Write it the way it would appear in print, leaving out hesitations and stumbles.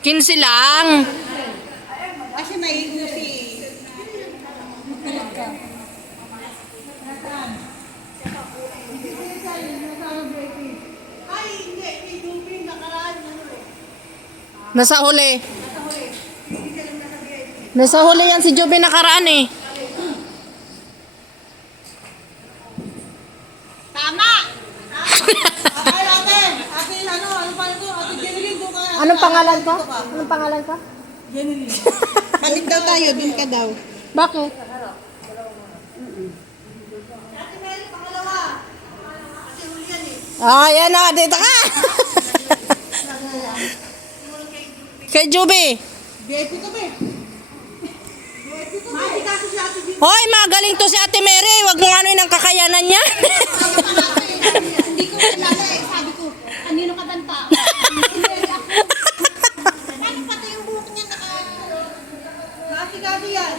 15 lang. Kasi may si... Ay, hindi. May duping nakaraan. Nasa huli. Nasa huli yan si Joby nakaraan eh. Tama! Ay, ate! Ate, ano pa ito? Ate Jeneline, doon ka. Anong pangalan ko? Anong pangalan ko? Jeneline. Balik daw tayo, doon ka daw. Bakit? Ate Mary, pangalawa. Ate Julian eh. Ah, yan na. Dito ka. Kay Joby. VIP ka ba eh? VIP ka ba eh? Kasi si Ate Jeneline. Hoy, magaling to si Ate Mary. Huwag mo ano yung kakayanan niya. Hindi ko kilala eh. Sabi ko, kanino ka banta? Paano pati yung buhok niya naka... Gati-gati yan.